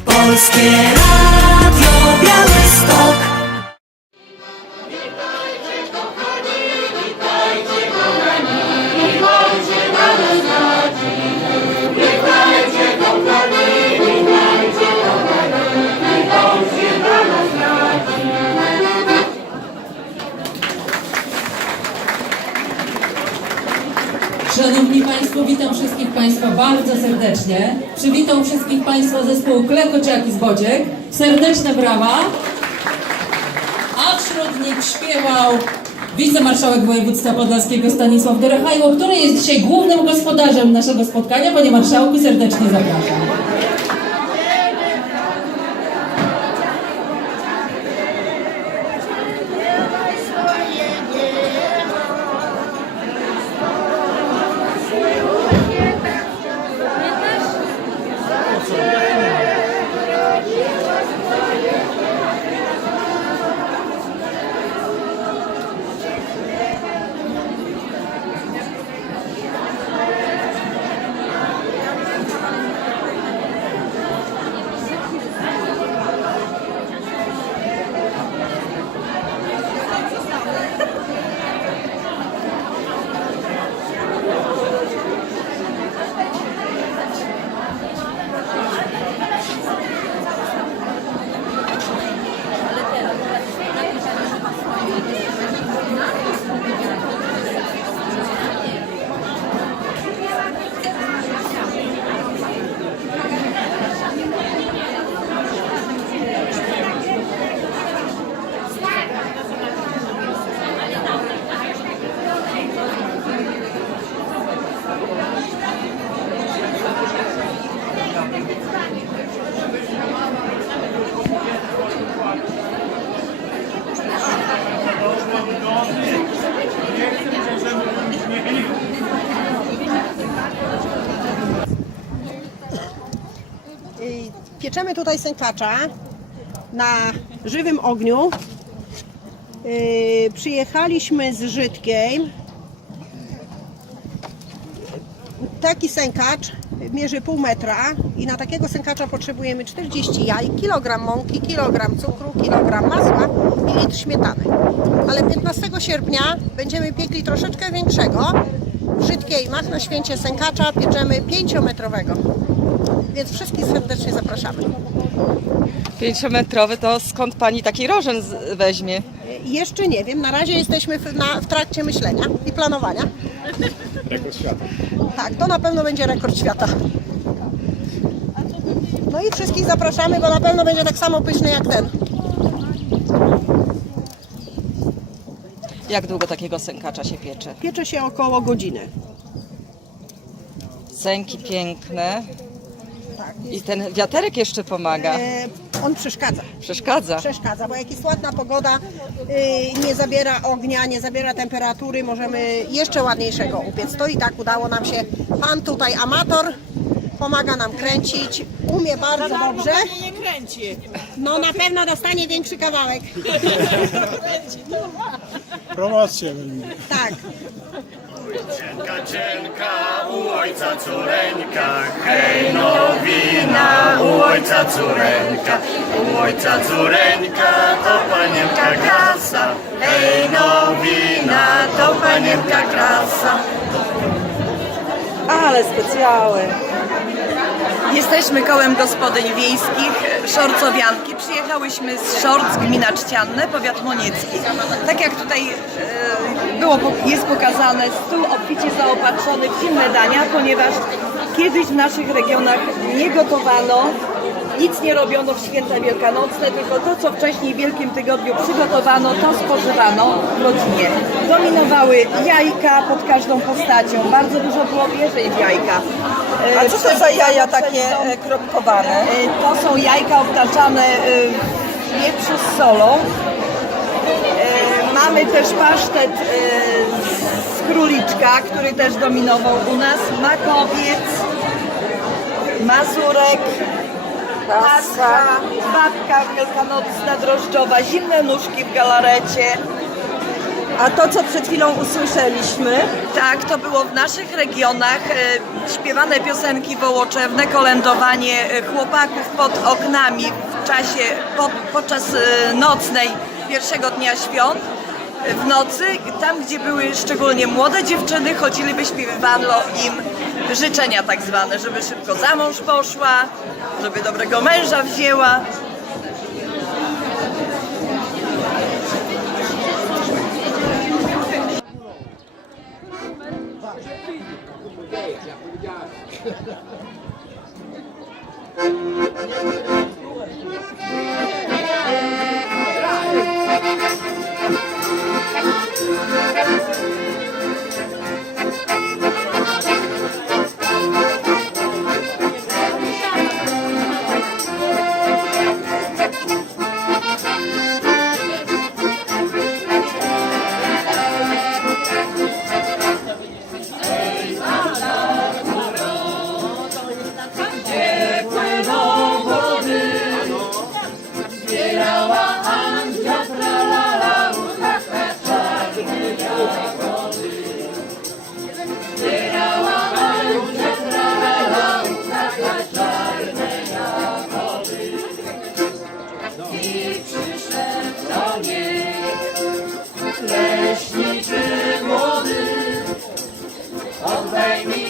Polskie serdecznie. Przywitał wszystkich Państwa zespół Klekociaki z Bodziek. Serdeczne brawa. A wśród nich śpiewał wicemarszałek województwa podlaskiego Stanisław Dorechajło, który jest dzisiaj głównym gospodarzem naszego spotkania. Panie Marszałku, serdecznie zapraszam. Pieczemy tutaj sękacza na żywym ogniu. Y, Przyjechaliśmy z Żydkiej. Taki sękacz mierzy pół metra i na takiego sękacza potrzebujemy 40 jaj, kilogram mąki, kilogram cukru, kilogram masła i litr śmietany. Ale 15 sierpnia będziemy piekli troszeczkę większego. W Żydkiej mach na święcie sękacza pieczemy 5-metrowego. Więc wszystkich serdecznie zapraszamy. Pięciometrowy, to skąd pani taki rożen z- weźmie? Jeszcze nie wiem, na razie jesteśmy w, na, w trakcie myślenia i planowania. Rekord świata. Tak, to na pewno będzie rekord świata. No i wszystkich zapraszamy, bo na pewno będzie tak samo pyszny jak ten. Jak długo takiego sękacza się piecze? Piecze się około godziny. Sęki piękne Tak. i ten wiaterek jeszcze pomaga. E, on przeszkadza. Przeszkadza. Przeszkadza, bo jak jest ładna pogoda, y, nie zabiera ognia, nie zabiera temperatury, możemy jeszcze ładniejszego upiec. To i tak udało nam się. Pan tutaj amator pomaga nam kręcić, umie bardzo dobrze. nie kręci. No na pewno dostanie większy kawałek. Promocję robimy. Tak. Kacienka u ojca córeńka, ojca córeńka, u ojca córeńka, to panienka krasa, hej nowina, to panienka krasa. Ale specjały. Jesteśmy kołem gospodyń wiejskich Szorcowianki. Przyjechałyśmy z Szorc, gmina Czcianne, powiat moniecki. Tak jak tutaj e, było, jest pokazane, stół obficie zaopatrzony w zimne dania, ponieważ kiedyś w naszych regionach nie gotowano, nic nie robiono w święta wielkanocne, tylko to, co wcześniej w Wielkim Tygodniu przygotowano, to spożywano w rodzinie. Dominowały jajka pod każdą postacią, bardzo dużo było wierzeń w jajka. E, A co to za jaja takie e, kropkowane? E, To są jajka obtaczane e, w pieprzu z solą. E, Mamy też pasztet e, z króliczka, który też dominował u nas. Makowiec, mazurek, paska, babka wielkanocna drożdżowa, zimne nóżki w galarecie. A to, co przed chwilą usłyszeliśmy, Tak, to było w naszych regionach e, śpiewane piosenki wołoczewne, kolędowanie e, chłopaków pod oknami w czasie, po, podczas e, nocnej pierwszego dnia świąt. W nocy, tam gdzie były szczególnie młode dziewczyny, chodzili, wyśpiewano im życzenia tak zwane, żeby szybko za mąż poszła, żeby dobrego męża wzięła. baby.